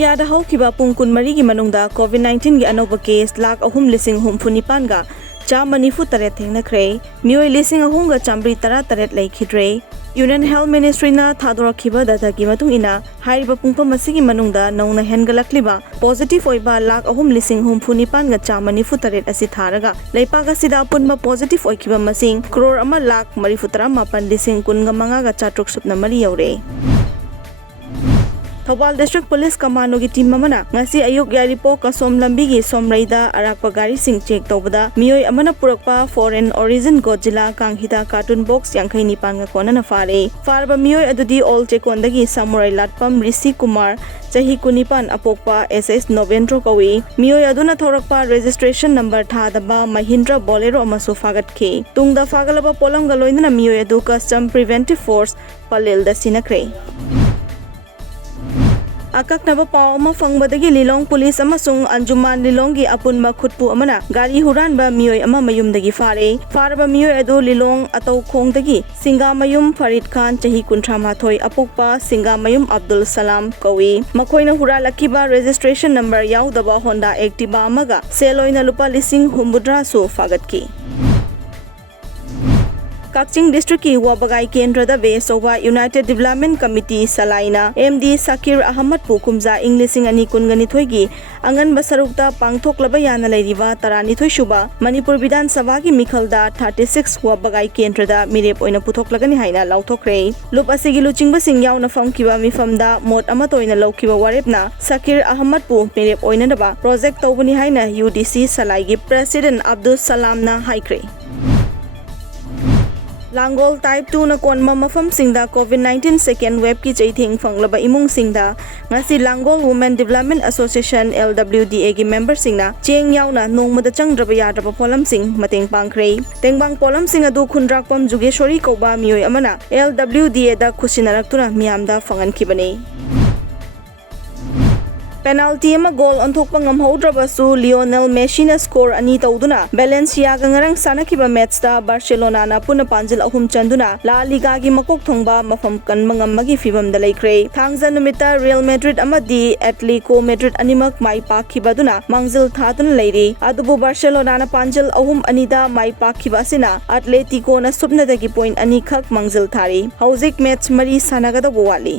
India da haukiba pung kunmari gi manungda COVID-19 gi anoba case lakh 3,649 ga chamanifu taret thengna khrei mioi lising ahunga chambri tara taret laikhidre Union Health Ministry na thadorkiba data gi matung ina hariba pungpa masigi manungda nauna hengalakliba positive oiba lakh 3,649 ga chamanifu taret asi tharaga leipaga sida punma positive oikiba masing crore ama lakh 4,8,9,9 ga chatruk supna mari yaure Thobal District Police Commando gi team mamana ngasi ayuk yaripo kasom lambi gi somraida arakpa gari sing check tobada mioi amana purakpa foreign origin Godzilla kanghita cartoon box yankhai nipan ga kona na fare farba mioi adudi all chekon dagi samurai latpam Rishi Kumar chahi kunipan apokpa SS Novendro kawi mioi aduna thorakpa registration number thadaba Mahindra Bolero amasu fagat ke tungda fagalaba polam ga loinana mioi adu custom preventive force palel da sinakre Akaknaba paw ama fangbadagi Lilong Police amasung Anjuman Lilong gi apunma khutpu amana gari huranba mioi ama mayumdagi fare farba mioi adu Lilong atau khongdagi Singamayum Farid Khan chahi 38 apokpa Singamayum Abdul Salam kawi makoina huralakiba registration number yaudaba Honda Activa amaga seloina lupa lising humbudra so fagatki Kakching District ki Wabagai Kendra da Vesoba United Development Committee Salaina MD Sakir Ahmad Pukumza Englishing ani kungani thoigi angan basarukta pangthok laba yana leiriba tarani thoi shuba Manipur Vidhan Sabha ki mikhalda 36 Wabagai Kendra da mirep oina puthok lagani haina lauthokre lup asigi luchingba sing yauna famkiba mifamda mot ama toina laukiba warepna Sakir Ahmad pu mirep oina daba project tobani haina UDC Salai gi President Abdul Salam na haikre Langol type 2 na konma mafam singda COVID-19 second wave ki chaithing fanglaba imung singda ngasi Langol Women Development Association LWDA gi member singna cheng yauna nongmada changdraba yadraba polam sing mateng pangkrei tengbang polam sing adu khundrakpam Jugeshwari koba mioi amana LWDA da khusinaraktuna miyamda fangan kibane Penalty ama goal onthokpa ngamhoudrabasu Lionel Messi na score ani tawduna Valencia ga ngarang sanakiba match da Barcelona na puna panjil ahum chanduna La Liga gi makok thongba mafam kanma ngammagi fibam da laikre thangza numita Real Madrid amadi Atletico Madrid animak mai pakhibaduna mangzil thatun leiri adubu Barcelona na panjil ahum anida mai pakhiba sina Atletico na subna dagi point ani khak mangzil thari hauzik match mari sanagada wali